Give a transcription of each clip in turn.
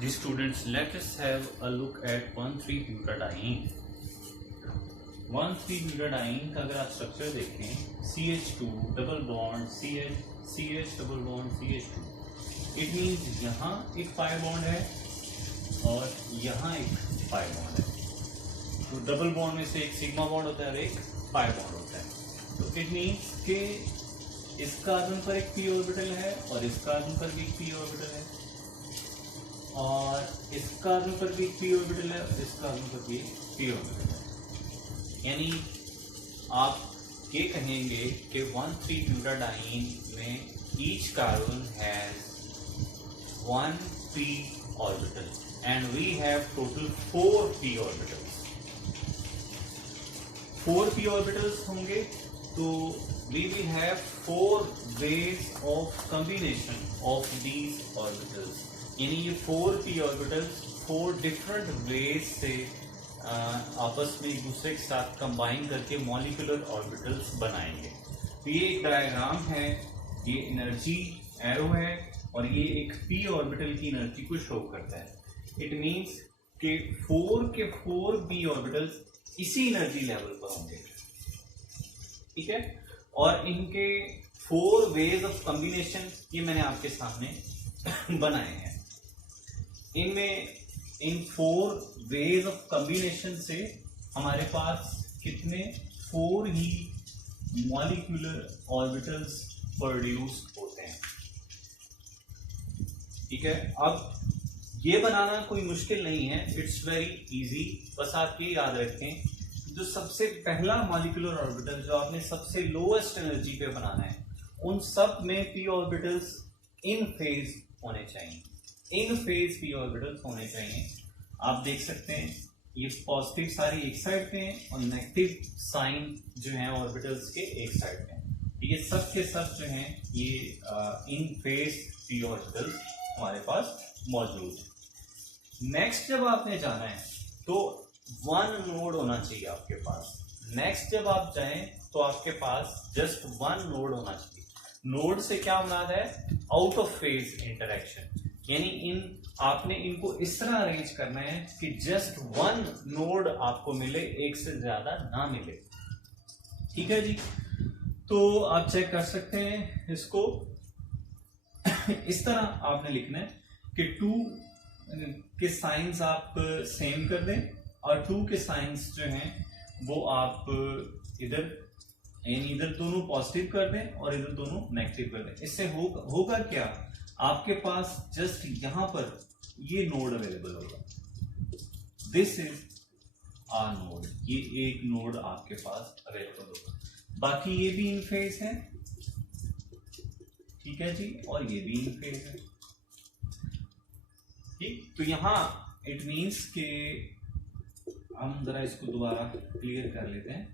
Ji students, let us have a look at 1,3-butadiene। 1,3-butadiene का अगर आप structure देखें, CH2 double bond CH double bond CH2, it means यहाँ एक pi bond है और यहाँ एक पाई बॉन्ड है। तो डबल बॉन्ड में से एक सिग्मा बॉन्ड होता है और एक पाई बॉन्ड होता है। तो इट मीन्स के इस कार्बन पर एक p ऑर्बिटल है और इस कार्बन पर भी एक p ऑर्बिटल है और इस कार्बन पर भी p ऑर्बिटल है और इस कार्बन पर भी p ऑर्बिटल है। यानी आप ये कहेंगे कि 1,3-butadiene में each carbon has 1 p orbital and we have total 4 p orbitals। 4 p orbitals होंगे तो we will have 4 ways of combination of these orbitals। यानी ये 4 p orbitals 4 different ways से आपस में एक दूसरे के साथ कंबाइन करके मॉलिक्यूलर ऑर्बिटल्स बनाएंगे। तो ये एक डायग्राम है, ये एनर्जी एरो है और ये एक p ऑर्बिटल की एनर्जी को शो करता है। इट मींस कि 4 के 4 p ऑर्बिटल्स इसी एनर्जी लेवल पर होंगे, ठीक है। और इनके 4 वेज ऑफ कॉम्बिनेशन ये मैंने आपके सामने बनाए हैं। इनमें इन 4 वेज ऑफ कॉम्बिनेशन से हमारे पास कितने 4 ही मॉलिक्यूलर ऑर्बिटल्स प्रोड्यूस होते हैं, ठीक है। अब ये बनाना कोई मुश्किल नहीं है, इट्स वेरी इजी। बस आप ये याद रखें, जो सबसे पहला मॉलिक्यूलर ऑर्बिटल जो आपने सबसे लोएस्ट एनर्जी पे बनाना है, उन सब में p ऑर्बिटल्स इन फेज होने चाहिए। इन फेज p ऑर्बिटल्स होने चाहिए। आप देख सकते हैं ये पॉजिटिव सारी एक साइड पे हैं और नेगेटिव साइन जो है ऑर्बिटल्स के एक साइड पे हैं। ये सब के सब जो हैं ये इन फेज p ऑर्बिटल्स हमारे पास मौजूद है। नेक्स्ट जब आपने जाना है तो 1 नोड होना चाहिए आपके पास। नेक्स्ट जब आप जाएं तो आपके पास जस्ट 1 नोड होना चाहिए। नोड से क्या मुराद है? Out of phase interaction. यानी आपने इनको इस तरह अरेंज करना है कि जस्ट 1 नोड आपको मिले, एक से ज्यादा ना मिले, ठीक है जी। तो आप चेक कर सकते हैं इसको इस तरह आपने लिखना है कि 2 के साइंस आप सेम कर दें और 2 के साइंस जो हैं वो आप इधर दोनों पॉजिटिव कर दें और इधर दोनों नेगेटिव कर दें। इससे होगा क्या, आपके पास जस्ट यहां पर ये नोड अवेलेबल होगा। दिस इज आ नोड, ये एक नोड आपके पास अवेलेबल होगा। बाकी ये भी इन फेज है, ठीक है जी, और ये भी इन फेज है, ठीक। तो यहां इट मींस के हम जरा इसको दोबारा क्लियर कर लेते हैं।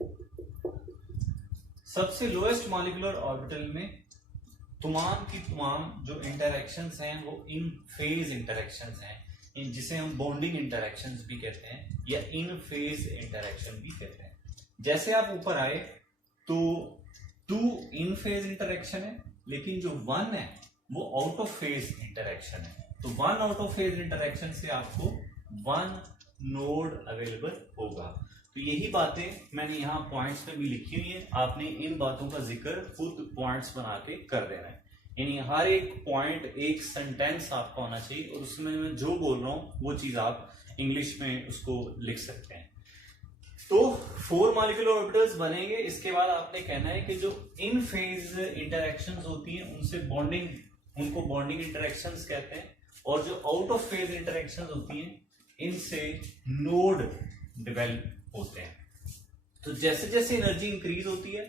सबसे लोएस्ट मॉलिक्यूलर ऑर्बिटल में तमाम की तमाम जो इंटरैक्शंस हैं वो इन फेज इंटरैक्शंस हैं, जिसे हम बॉन्डिंग इंटरैक्शंस भी कहते हैं या इन फेज इंटरैक्शन भी कहते हैं। जैसे आप ऊपर आए तो 2 इन फेज इंटरैक्शन है, लेकिन जो 1 है वो आउट ऑफ फेज इंटरैक्शन है। तो 1 आउट ऑफ फेज इंटरैक्शन से आपको 1 नोड अवेलेबल होगा। तो यही बातें मैंने यहाँ पॉइंट्स पे भी लिखी हुई हैं, आपने इन बातों का जिक्र खुद पॉइंट्स बना के कर देना है। यानी हर एक पॉइंट एक सेंटेंस आपका होना चाहिए और उसमें मैं जो बोल रहा हूँ वो चीज आप इंग्लिश में उसको लिख सकते हैं। तो 4 मॉलिक्यूलर ऑर्बिटल्स बनेंगे। इसके बाद आपने कहना है कि जो इन फेज इंटरैक्शंस होती हैं उनको बॉन्डिंग इंटरैक्शंस कहते हैं, और जो आउट ऑफ फेज इंटरैक्शंस होती हैं इनसे नोड डेवलप होते हैं। तो जैसे जैसे एनर्जी इंक्रीज होती है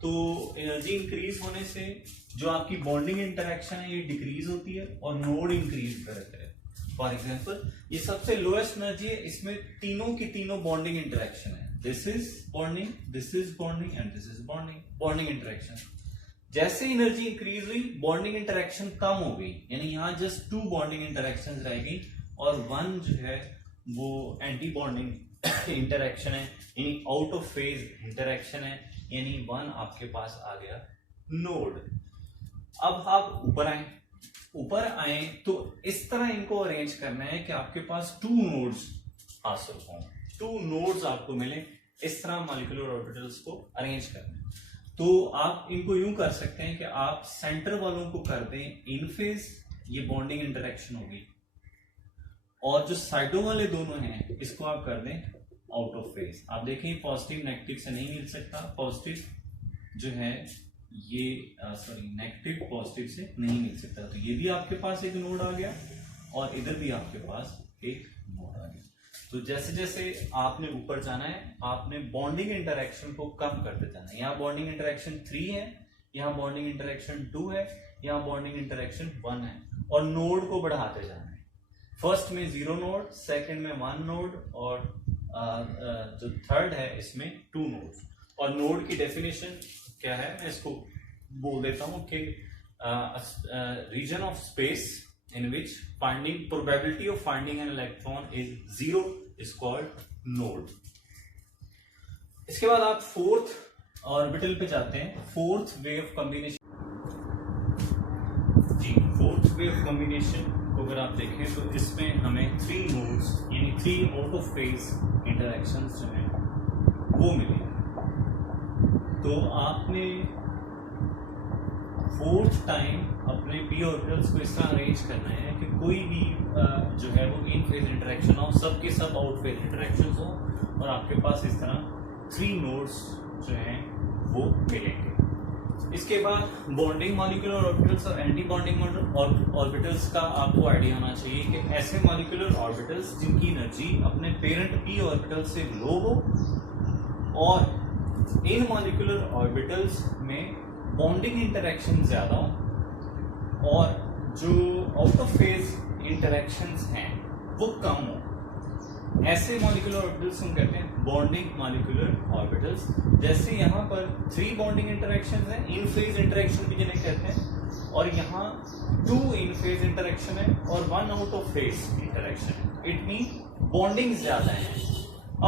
तो एनर्जी इंक्रीज होने से जो आपकी बॉन्डिंग इंटरैक्शन है ये डिक्रीज होती है और नोड इंक्रीज करता है। फॉर एग्जांपल ये सबसे लोएस्ट एनर्जी है, इसमें तीनों की तीनों बॉन्डिंग इंटरैक्शन है। This is bonding, this is bonding and this is bonding interaction. जैसे एनर्जी इंक्रीज हुई बॉन्डिंग इंटरैक्शन कम हो गई, यानी यहाँ जस्ट 2 बॉन्डिंग इंटरैक्शन रह गई और 1 जो है वो एंटी बॉन्डिंग इंटरैक्शन है, यानी आउट ऑफ फेज इंटरैक्शन है, यानी 1 आपके पास आ गया नोड। अब आप ऊपर आए ऊपर आए तो इस तरह इनको अरेंज करना है कि आपके पास 2 नोड्स हासिल हों, 2 नोड्स आपको मिले, इस तरह मॉलिक्यूलर ऑर्बिटल्स को अरेंज करना है। तो आप इनको यूं कर सकते हैं कि आप सेंटर वालों को कर दें इन फेज, ये बॉन्डिंग इंटरेक्शन होगी, और जो साइडों वाले दोनों हैं इसको आप कर दें आउट ऑफ फेज। आप देखें पॉजिटिव नेगेटिव से नहीं मिल सकता, पॉजिटिव जो है ये नेगेटिव पॉजिटिव से नहीं मिल सकता। तो ये भी आपके पास एक नोड आ गया और इधर भी आपके पास एक नोड आ गया। तो जैसे जैसे आपने ऊपर जाना है, आपने बॉन्डिंग इंटरेक्शन को कम करते जाना है। यहाँ बॉन्डिंग इंटरेक्शन 3 है, यहाँ बॉन्डिंग इंटरेक्शन 2 है, यहाँ बॉन्डिंग इंटरेक्शन 1 है, और नोड को बढ़ाते जाना है। फर्स्ट में 0 नोड, सेकंड में 1 नोड, और जो थर्ड है इसमें 2 नोड्स। और नोड की डेफिनेशन क्या है, मैं इसको बोल देता हूं कि region of space in which finding probability of finding an electron is 0 is called node. इसके बाद आप 4th ऑर्बिटल पे जाते हैं, 4th वे ऑफ कॉम्बिनेशन। जी 4th वे ऑफ कॉम्बिनेशन को अगर आप देखें तो इसमें हमें 3 नोड्स यानी 3 आउट ऑफ फेज इंटरेक्शंस जो हैं वो मिले। तो आपने 4th टाइम अपने p ऑर्बिटल्स को इस तरह अरेंज करना है कि कोई भी जो है वो इन फेज इंटरेक्शन हो, सब के सब आउट फेज इंटरेक्शंस हो, और आपके पास इस तरह 3 नोड्स जो हैं वो मिलेंगे। इसके बाद बॉन्डिंग मॉलिक्यूलर ऑर्बिटल्स और एंटी बॉन्डिंग ऑर्बिटल्स का आपको आइडिया होना चाहिए कि ऐसे मॉलिक्यूलर ऑर्बिटल्स जिनकी एनर्जी अपने पेरेंट p ऑर्बिटल से लो हो, और इन मॉलिक्यूलर ऑर्बिटल्स में बॉन्डिंग इंटरेक्शन ज्यादा हो, और जो आउट ऑफ फेज इंटरेक्शंस हैं वो कम हो, ऐसे मॉलिक्यूलर ऑर्बिटल्स हम कहते हैं बॉन्डिंग मॉलिक्यूलर ऑर्बिटल्स। जैसे यहाँ पर 3 बॉन्डिंग इंटरेक्शंस हैं, इन फेज इंटरेक्शन भी जिन्हें कहते हैं, और यहाँ 2 इन फेज इंटरेक्शन है और 1 आउट ऑफ फेज इंटरेक्शन है। इट मीन बॉन्डिंग ज्यादा है।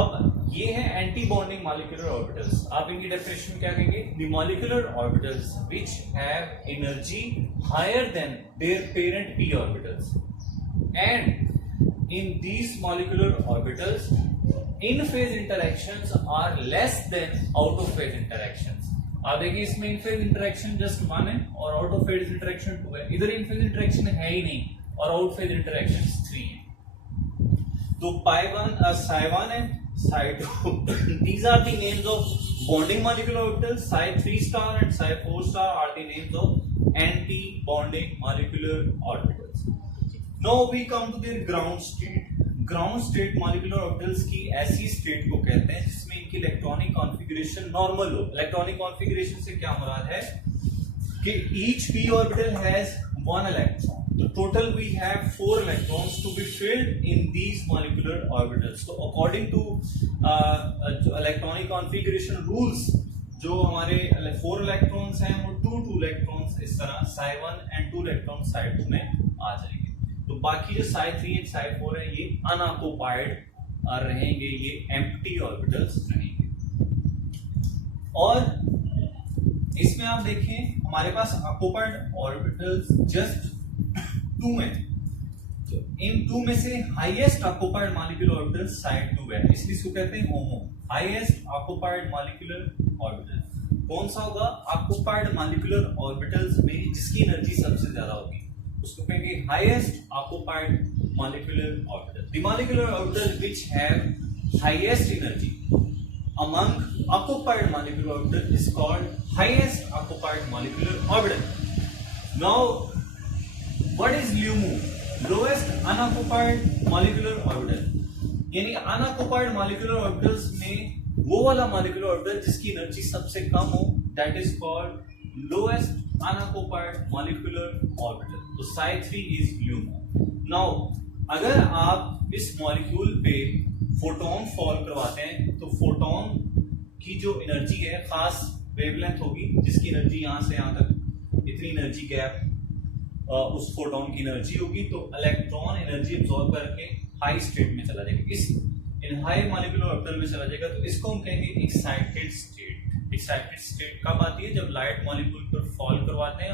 अब ये है एंटी बॉन्डिंग मॉलिक्यूलर ऑर्बिटल्स। आप इनकी डेफिनेशन क्या कहेंगे? The molecular orbitals which have energy higher than their parent p orbitals, and in these molecular orbitals in phase interactions are less than out of phase interactions. आप देखिए इसमें इन phase interaction just 1 है और out of phase interaction 2 है। इधर इन phase interaction है ही नहीं और आउट फेज इंटरेक्शन 3 है। तो psi1 है, psi2 these are the names of bonding molecular orbitals. psi3 star and psi4 star are the names of anti-bonding molecular orbitals. Now we come to their ground state. Ground state molecular orbitals की ऐसी state को कहते हैं जिसमें इनकी electronic configuration normal हो। Electronic configuration से क्या मुराद है कि each p orbital has 1 electron. So total we have 4 electrons to be filled in these molecular orbitals. So according to electronic configuration rules, जो हमारे 4 electrons हैं वो 2 electrons इस तरह psi1 and 2 electrons psi2 में आ जाएंगे। तो बाकी जो psi3 and psi4 है ये unoccupied रहेंगे, ये empty orbitals रहेंगे। और इसमें आप देखें हमारे पास occupied orbitals just 2 है। तो इन 2 में से highest occupied molecular orbital psi2 है, इसलिए इसको कहते हैं होमो। हाईएस्ट ऑक्युपाइड मॉलिक्यूलर ऑर्बिटल कौन सा होगा? ऑक्युपाइड मॉलिक्यूलर ऑर्बिटल्स में जिसकी एनर्जी सबसे ज्यादा होगी उसको कहेंगे highest occupied molecular orbital. The molecular orbital which have highest energy among occupied molecular orbital is called highest occupied molecular orbital. Now what is LUMO? Lowest unoccupied molecular orbital. यानी unoccupied molecular orbitals में वो वाला molecular orbital जिसकी energy सबसे कम हो, that is called lowest unoccupied molecular orbital. तो psi3 is LUMO. Now अगर आप इस मॉलिक्यूल पे फोटोन फॉल करवाते हैं तो फोटोन की जो एनर्जी है खास वेवलेंथ होगी, जिसकी एनर्जी यहां से यहां तक इतनी एनर्जी गैप उस फोटोन की एनर्जी होगी। तो इलेक्ट्रॉन एनर्जी एब्जॉर्ब करके हाई स्टेट में चला जाएगा, इस इन हाई मॉलिक्यूलर ऑर्बिटल में चला जाएगा। तो इसको हम कहेंगे एक्साइटेड स्टेट। एक्साइटेड स्टेट कब आती है? जब लाइट मॉलिक्यूल पर फॉल करवाते हैं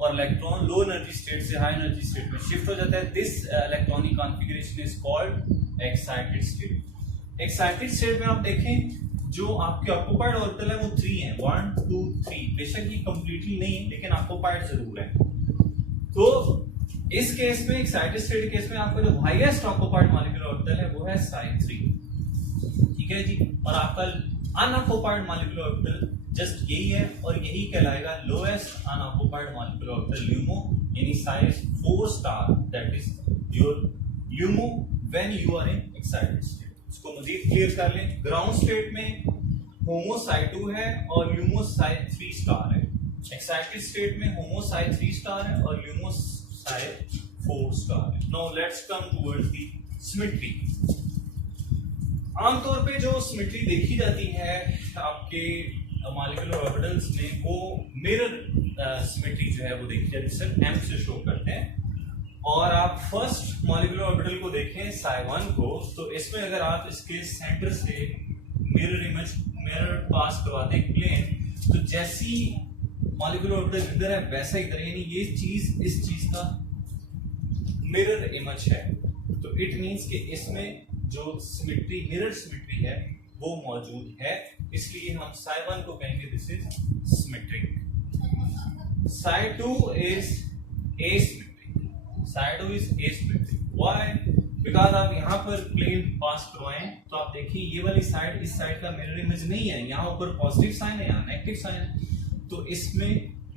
और इलेक्ट्रॉन लो एनर्जी स्टेट से हाई एनर्जी स्टेट में शिफ्ट हो जाता है। This electronic configuration is called excited state. Excited state में आप देखें जो आपके ऑक्यूपाइड ऑर्बिटल है वो 3 है, 1 2 3। बेशक ये कंप्लीटली नहीं है लेकिन ऑक्यूपाइड जरूर है। तो इस केस में एक्साइटेड स्टेट केस में आपका जो हाईएस्ट ऑक्यूपाइड मॉलिक्यूलर ऑर्बिटल है वो है psi3, ठीक है जी। और आपका अनऑक्यूपाइड मॉलिक्यूलर ऑर्बिटल जस्ट यही है और यही कहलाएगा lowest unoccupied molecular orbital LUMO, यानी size 4 star, that is your LUMO when you are in excited state. इसको मजीद क्लियर कर लें। ग्राउंड स्टेट में HOMO psi2 है और LUMO psi3 स्टार है। एक्साइटेड स्टेट में HOMO psi3 स्टार है और LUMO psi4 स्टार है। Now let's come towards the symmetry. आमतौर पे जो सिमेट्री देखी जाती है आपके मॉलिक्यूलर ऑर्बिटल्स में वो मिरर सिमेट्री जो है वो देखी जाती है, सिर्फ M से शो करते हैं। और आप फर्स्ट मॉलिक्यूलर ऑर्बिटल को देखें psi1 को, तो इसमें अगर आप इसके सेंटर से मिरर पास करवाते हैं प्लेन, तो जैसी मॉलिक्यूलर ऑर्बिटल इधर है वैसा इधर, यानी ये चीज इस चीज का मिरर इमेज है। तो इट मींस कि इसमें जो सिमेट्री मिरर सिमेट्री है वो मौजूद है, इसलिए हम psi1 को कहेंगे this is symmetric. psi2 is asymmetric. psi2 is asymmetric. Why? Because आप यहां पर प्लेन पास करवाएं तो आप देखिए ये वाली साइड इस साइड का मिरर इमेज नहीं है, यहां ऊपर पॉजिटिव साइन है, यहां नेगेटिव साइन है, तो इसमें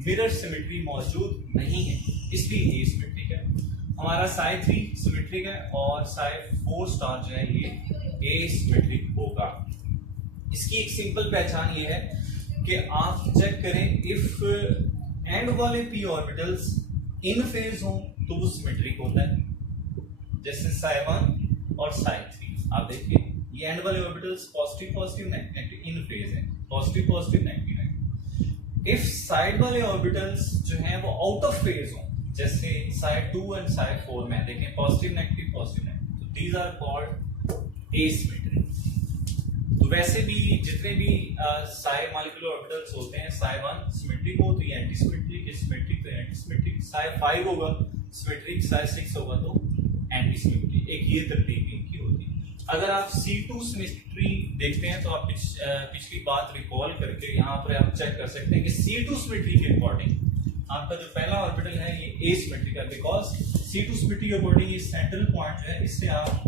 मिरर सिमेट्री मौजूद नहीं है, इसलिए एसिमेट्रिक है। हमारा psi3 सिमेट्रिक है और psi4 स्टार जो है ये एसिमेट्रिक होगा। इसकी एक सिंपल पहचान ये है कि आप चेक करें इफ एंड वाले p ऑर्बिटल्स इन फेज हो तो वो सिमेट्रिक होता है, जैसे psi1 और psi3। आप देखिए ये एंड वाले orbitals positive positive negative in phase है, positive positive negative negative. If side वाले ऑर्बिटल्स जो हैं वो आउट ऑफ फेज हो, जैसे psi2 एंड psi4 में देखें पॉजिटिव नेगेटिव, तो दीज आर कॉल्ड एसिमेट्रिक। तो वैसे भी जितने भी psi मॉलिक्यूलर ऑर्बिटल्स होते हैं psi1 सिमेट्रिक हो तो ये एंटी सिमेट्रिक, सिमेट्रिक तो एंटी सिमेट्रिक, psi5 होगा सिमेट्रिक, psi6 होगा तो एंटी सिमेट्रिक। एक ये तरतीब इनकी होती है। अगर आप C2 सिमेट्री देखते हैं तो आप पिछली बात रिकॉल करके यहाँ पर आप चेक कर सकते हैं कि C2 सिमेट्री के अकॉर्डिंग आपका जो पहला ऑर्बिटल है ये एसिमेट्रिक है, बिकॉज C2 सिमेट्री के अकॉर्डिंग ये सेंट्रल पॉइंट जो है इससे आप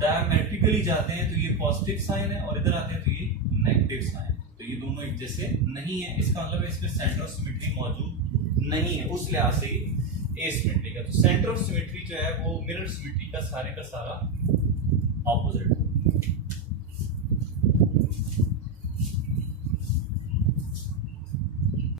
डायमेट्रिकली जाते हैं तो ये पॉजिटिव साइन है और इधर आते हैं तो ये नेगेटिव साइन है, तो ये दोनों एक जैसे नहीं है। इसका मतलब है इसमें सेंटर ऑफ सिमेट्री मौजूद नहीं है, उस लिहाज से एसिमेट्रिक है। तो सेंटर ऑफ सिमेट्री जो है वो मिरर सिमेट्री का सारे का सारा ऑपोजिट है।